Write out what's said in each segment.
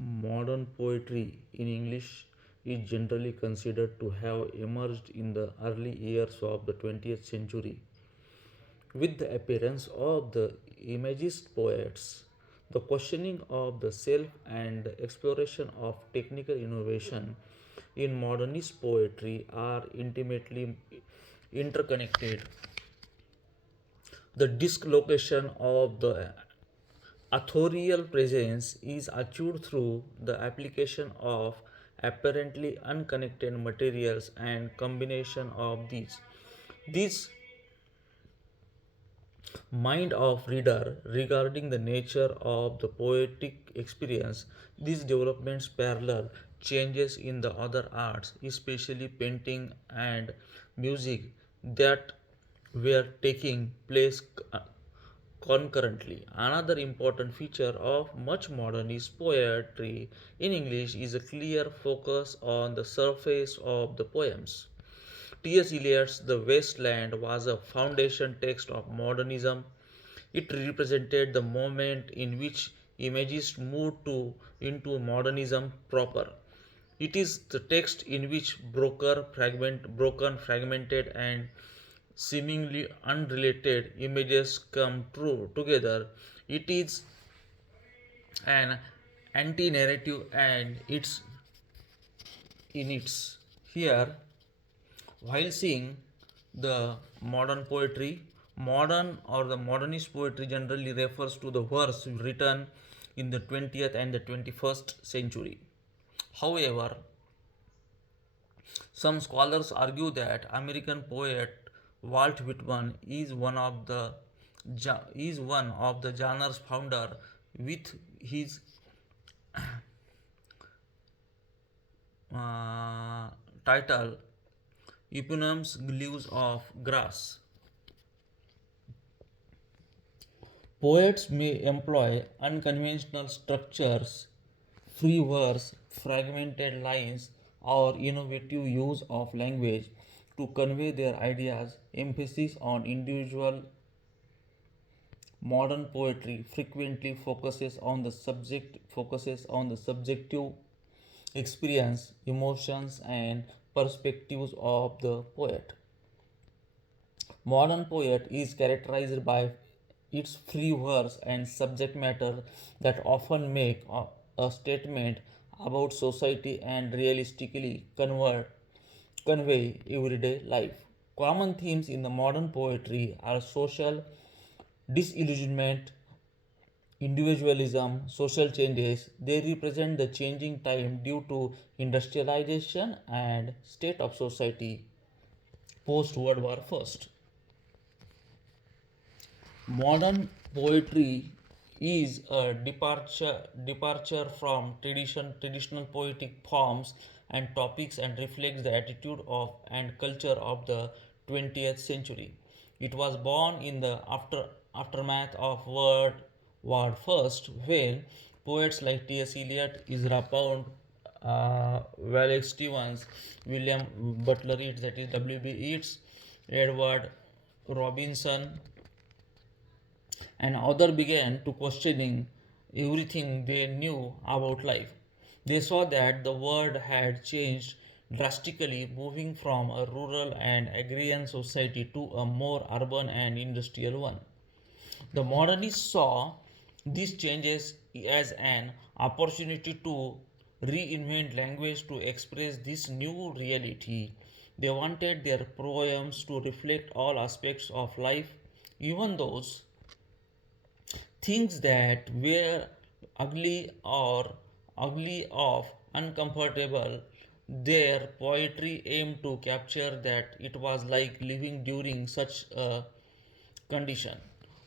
Modern poetry in English is generally considered to have emerged in the early years of the 20th century with the appearance of the Imagist poets. The questioning of the self and the exploration of technical innovation in modernist poetry are intimately interconnected. The dislocation of the authorial presence is achieved through the application of apparently unconnected materials and combination of these. This mind of reader regarding the nature of the poetic experience. These developments parallel changes in the other arts, especially painting and music, that were taking place concurrently. Another important feature of much modernist poetry in English is a clear focus on the surface of the poems. T.S. Eliot's The Waste Land was a foundation text of modernism. It represented the moment in which imagists moved into modernism proper. It is the text in which broken, fragmented, and seemingly unrelated images come true together. It is an anti-narrative and it's in its here. While seeing the modern poetry, modern or the modernist poetry generally refers to the verse written in the 20th and the 21st century. However, some scholars argue that American poet Walt Whitman is one of the genre's founder with his uh, title Eponymous Leaves of Grass. Poets may employ unconventional structures, free verse, fragmented lines, or innovative use of language to convey their ideas. Emphasis on individual modern poetry frequently focuses on the subjective experience, emotions, and perspectives of the poet. Modern poet is characterized by its free verse and subject matter that often make a statement about society and realistically convey everyday life. Common themes in the modern poetry are social disillusionment, individualism, social changes. They represent the changing time due to industrialization and state of society post World War I. Modern poetry is a departure from traditional poetic forms and topics and reflects the attitude of and culture of the 20th century. It was born in the aftermath of World War I, when poets like T.S. Eliot, Ezra Pound, Wallace Stevens, William Butler Yeats, that is W.B. Yeats, Edward Robinson, and others began to questioning everything they knew about life. They saw that the world had changed drastically, moving from a rural and agrarian society to a more urban and industrial one. The modernists saw these changes as an opportunity to reinvent language to express this new reality. They wanted their poems to reflect all aspects of life, even those things that were ugly or ugly of uncomfortable. Their poetry aimed to capture that it was like living during such a condition.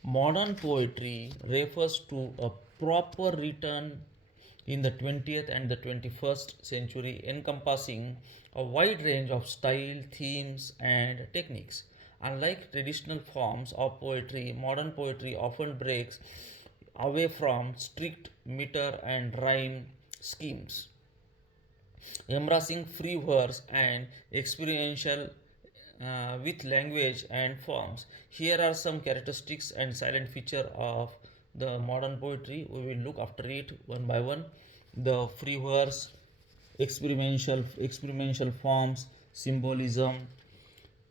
Modern poetry refers to a proper written in the 20th and the 21st century, encompassing a wide range of style, themes, and techniques. Unlike traditional forms of poetry, modern poetry often breaks away from strict meter and rhyme schemes, embracing free verse and experiential with language and forms. Here are some characteristics and silent feature of the modern poetry. We will look after it one by one. the free verse, experimental forms, symbolism,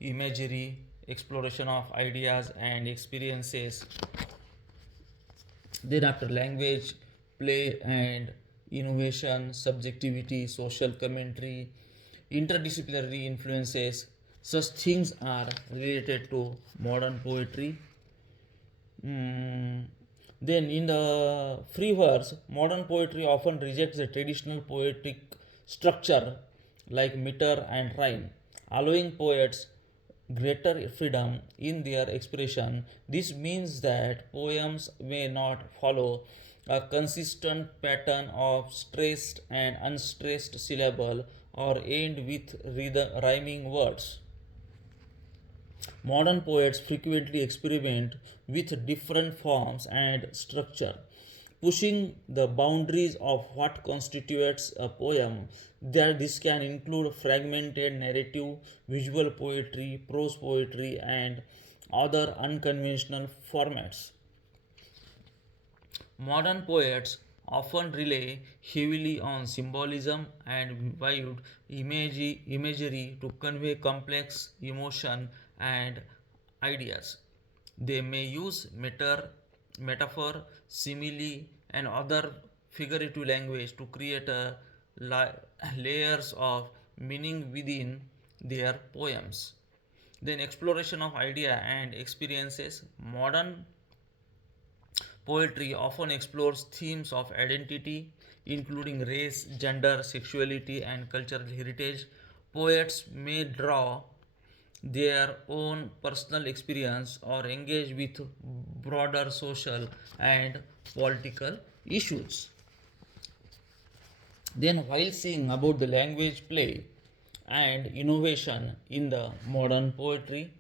imagery, exploration of ideas and experiences. Then after language, play and innovation, subjectivity, social commentary, interdisciplinary influences, such things are related to modern poetry. Mm, Then, in the free verse, modern poetry often rejects the traditional poetic structure like meter and rhyme, allowing poets greater freedom in their expression. This means that poems may not follow a consistent pattern of stressed and unstressed syllable or end with rhyming words. Modern poets frequently experiment with different forms and structure, pushing the boundaries of what constitutes a poem. This can include fragmented narrative, visual poetry, prose poetry, and other unconventional formats. Modern poets often rely heavily on symbolism and vivid imagery to convey complex emotion and ideas. They may use metaphor, simile, and other figurative language to create layers of meaning within their poems. Then, exploration of idea and experiences. Modern poetry often explores themes of identity, including race, gender, sexuality, and cultural heritage. Poets may draw their own personal experience or engage with broader social and political issues. Then, while seeing about the language play and innovation in the modern poetry,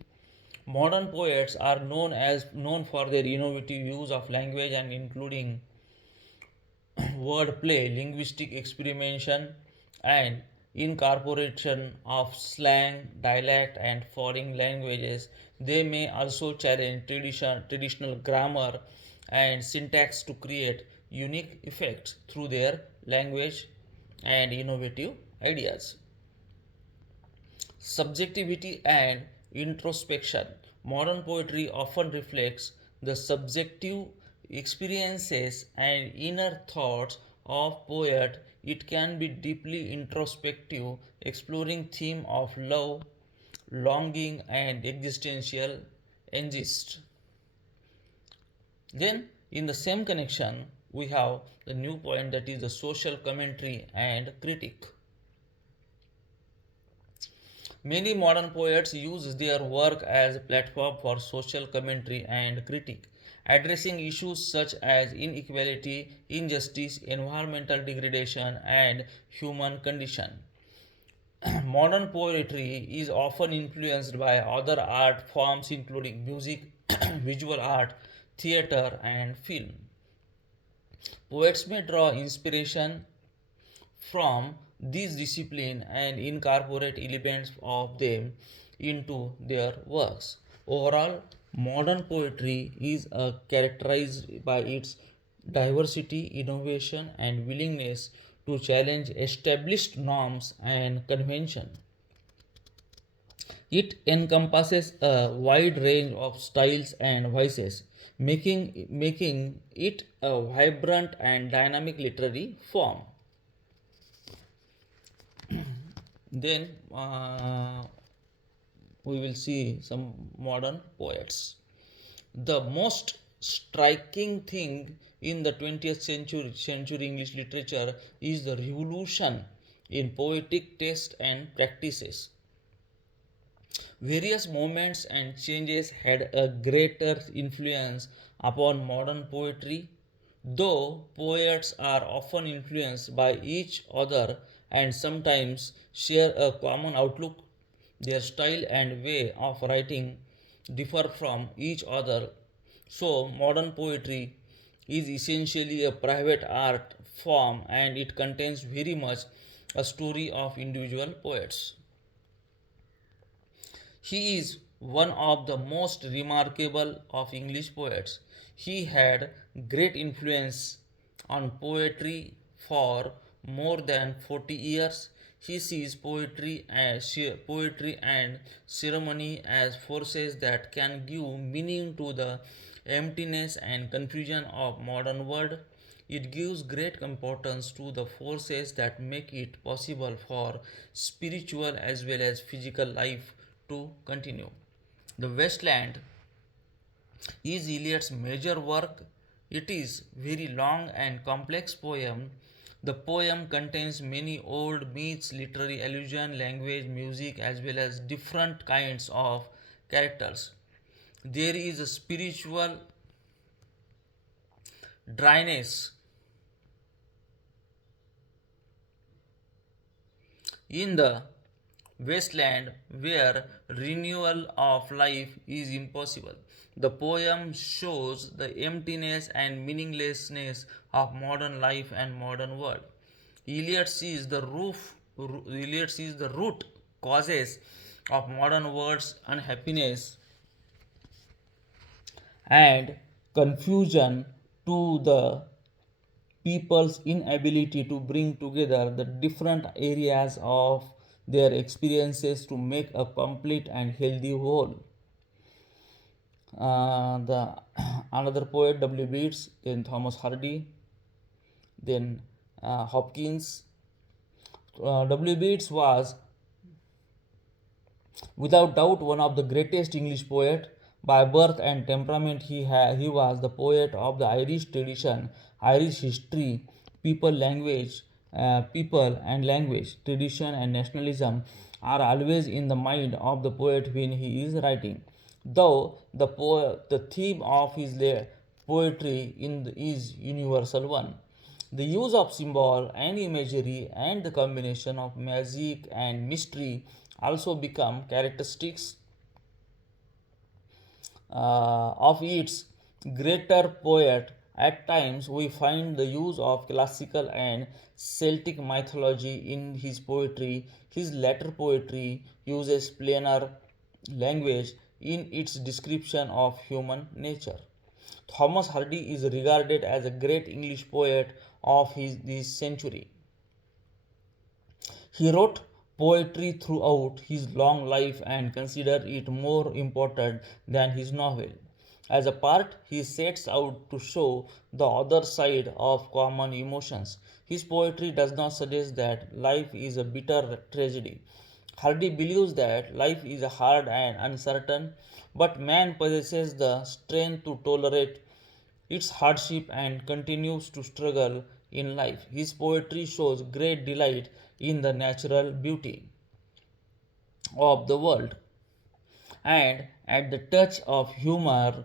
modern poets are known for their innovative use of language and including wordplay, linguistic experimentation, and incorporation of slang, dialect, and foreign languages. They may also challenge traditional grammar and syntax to create unique effects through their language and innovative ideas. Subjectivity and introspection. Modern poetry often reflects the subjective experiences and inner thoughts of poet. It can be deeply introspective, exploring theme of love, longing and existential angst. Then in the same connection we have the new point, that is the social commentary and critique. Many modern poets use their work as a platform for social commentary and critique, addressing issues such as inequality, injustice, environmental degradation, and human condition. Modern poetry is often influenced by other art forms including music, visual art, theater, and film. Poets may draw inspiration from these disciplines and incorporate elements of them into their works. Overall, modern poetry is characterized by its diversity, innovation, and willingness to challenge established norms and convention. It encompasses a wide range of styles and voices, making it a vibrant and dynamic literary form. Then we will see some modern poets. The most striking thing in the 20th century English literature is the revolution in poetic taste and practices. Various movements and changes had a greater influence upon modern poetry, though poets are often influenced by each other and sometimes share a common outlook. Their style and way of writing differ from each other. So, modern poetry is essentially a private art form and it contains very much a story of individual poets. He is one of the most remarkable of English poets. He had great influence on poetry For more than 40 years, he sees poetry and ceremony as forces that can give meaning to the emptiness and confusion of modern world. It gives great importance to the forces that make it possible for spiritual as well as physical life to continue. The Westland is Eliot's major work. It is very long and complex poem. The poem contains many old myths, literary allusion, language, music, as well as different kinds of characters. There is a spiritual dryness in the wasteland where renewal of life is impossible. The poem shows the emptiness and meaninglessness of modern life and modern world. Eliot sees the root causes of modern world's unhappiness and confusion to the people's inability to bring together the different areas of their experiences to make a complete and healthy whole. The another poet W. Beats, then Thomas Hardy, then Hopkins. W. Beats was without doubt one of the greatest English poets. By birth and temperament, he was the poet of the Irish tradition, Irish history, people and language, tradition and nationalism are always in the mind of the poet when he is writing. Though the theme of his poetry is universal one. The use of symbol and imagery and the combination of magic and mystery also become characteristics of its greater poet. At times, we find the use of classical and Celtic mythology in his poetry. His later poetry uses plainer language in its description of human nature. Thomas Hardy is regarded as a great English poet of this century. He wrote poetry throughout his long life and considered it more important than his novel. As a part, he sets out to show the other side of common emotions. His poetry does not suggest that life is a bitter tragedy. Hardy believes that life is hard and uncertain, but man possesses the strength to tolerate its hardship and continues to struggle in life. His poetry shows great delight in the natural beauty of the world and at the touch of humor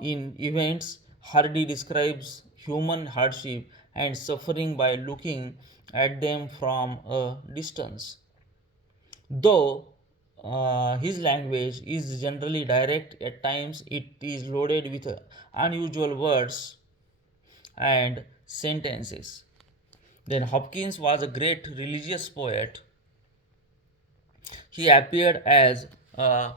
in events. Hardy describes human hardship and suffering by looking at them from a distance. Though his language is generally direct, at times it is loaded with unusual words and sentences. Then Hopkins was a great religious poet. He appeared as a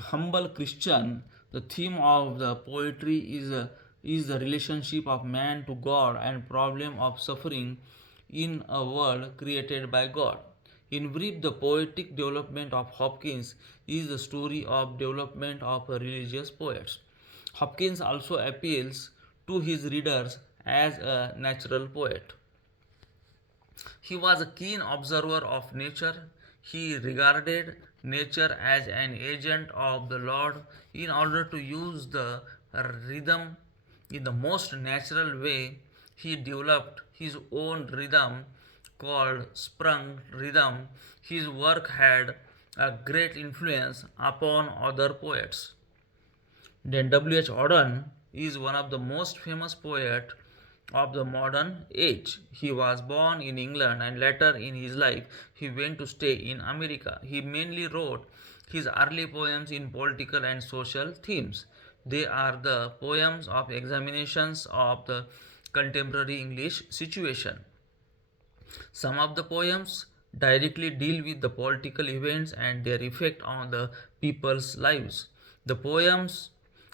humble Christian. The theme of the poetry is the relationship of man to God and problem of suffering in a world created by God. In brief, the poetic development of Hopkins is the story of development of a religious poet. Hopkins also appeals to his readers as a natural poet. He was a keen observer of nature. He regarded nature as an agent of the Lord in order to use the rhythm in the most natural way. He developed his own rhythm called sprung rhythm. His work had a great influence upon other poets. Then W. H. Auden is one of the most famous poets of the modern age. He was born in England and later in his life he went to stay in America. He mainly wrote his early poems in political and social themes. They are the poems of examinations of the contemporary English situation. Some of the poems directly deal with the political events and their effect on the people's lives. The poems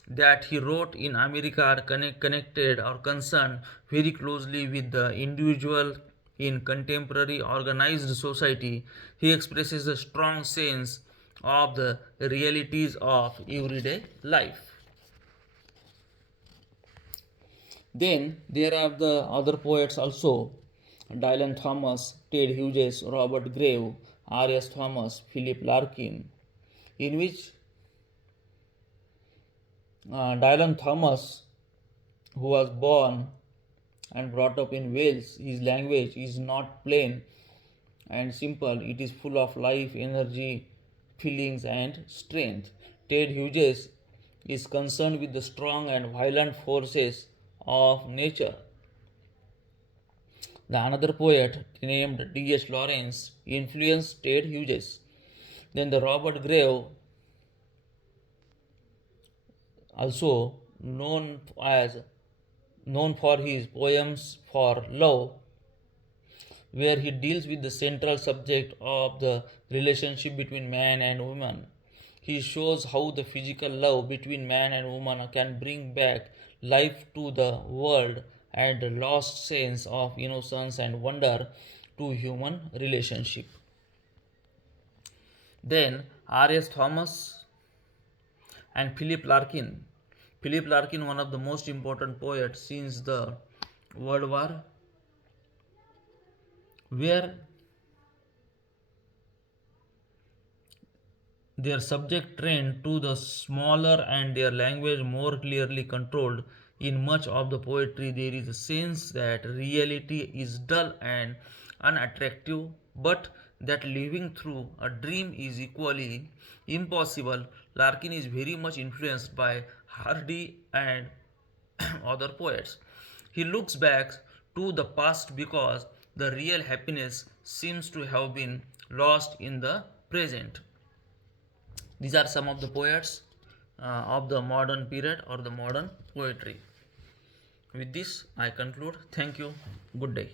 that he wrote in America are connected or concerned very closely with the individual in contemporary organized society. He expresses a strong sense of the realities of everyday life. Then there are the other poets also: Dylan Thomas, Ted Hughes, Robert Grave, R.S. Thomas, Philip Larkin, in which Dylan Thomas, who was born and brought up in Wales, his language is not plain and simple, it is full of life, energy, feelings, and strength. Ted Hughes is concerned with the strong and violent forces of nature. The another poet named D.H. Lawrence influenced Ted Hughes. Then the Robert Grave, also as known for his poems for love, where he deals with the central subject of the relationship between man and woman. He shows how the physical love between man and woman can bring back life to the world and the lost sense of innocence and wonder to human relationship. Then R.S. Thomas and Philip Larkin. Philip Larkin, one of the most important poets since the World War, where their subject trend to the smaller and their language more clearly controlled. In much of the poetry, there is a sense that reality is dull and unattractive, but that living through a dream is equally impossible. Larkin is very much influenced by Hardy and other poets. He looks back to the past because the real happiness seems to have been lost in the present. These are some of the poets of the modern period or the modern poetry. With this, I conclude. Thank you. Good day.